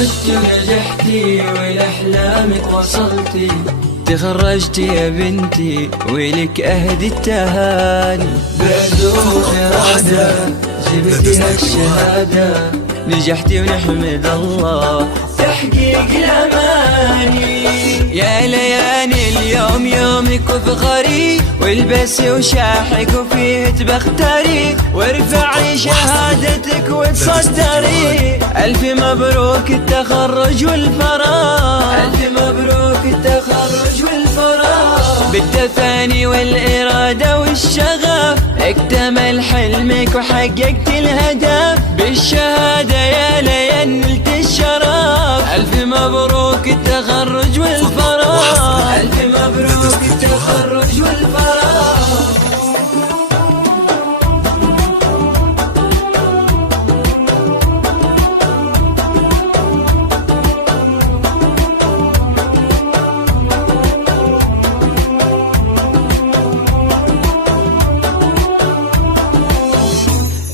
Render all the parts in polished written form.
تخرجت ونجحتي ولأحلامك وصلتي، تخرجتي يا بنتي ولك أهدي التهاني. بعدو إرادة جبتي الشهادة، نجحتي ونحمد الله تحقيق الأماني. يا ليالي اليوم يومك وفخري، والبسي وشاحك وفيه تبختري، وارفعي شهادتك وتصدري. ألف مبروك التخرج والفراغ، ألف مبروك التخرج والفراغ. بالتفاني والإرادة والشغف اكتمل حلمك وحققت الهدف، بالشهادة يا ليان نلت الشرف. ألف مبروك التخرج والفراغ، ألف مبروك التخرج والفراغ.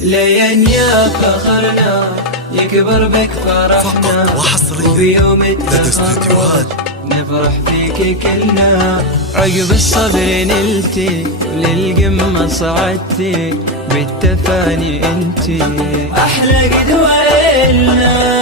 لين يا فخرنا يكبر بك فرحنا، وبيوم التخرج نفرح فيك كلنا. عقب الصبر نلتي وللقمة صعدتي، بالتفاني انتي احلى قدوة إلنا.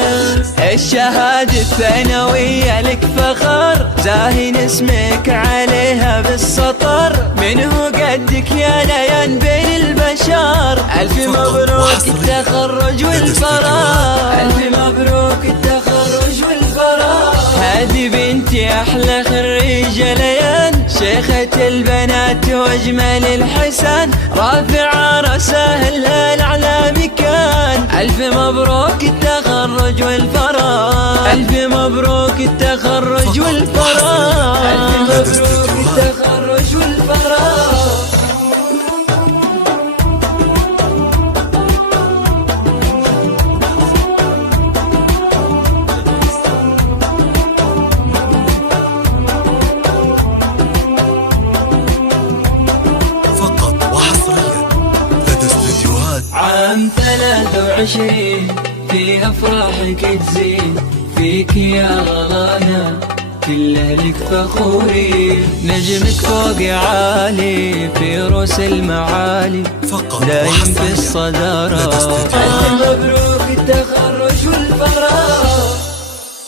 الشهادة الثانوية لك فخر، زاهن اسمك عليها بالسطر، منه قدك يا ليان بين البشر. ألف مبروك التخرج والفراغ، ألف مبروك التخرج والفراغ. هذه بنتي أحلى خريجة ليان، شيخة البنات وأجمل الحسن، رافعة رأسها الأعلى مكان. ألف مبروك التخرج والفراغ، ألف مبروك التخرج والفراغ، ألف مبروك التخرج والفراغ. عام 23 في أفراحك تزين، فيك يا غلانا كل أهلك فخورين. نجمك فوق عالي في رؤوس المعالي، دايم في الصدارة. ألف مبروك التخرج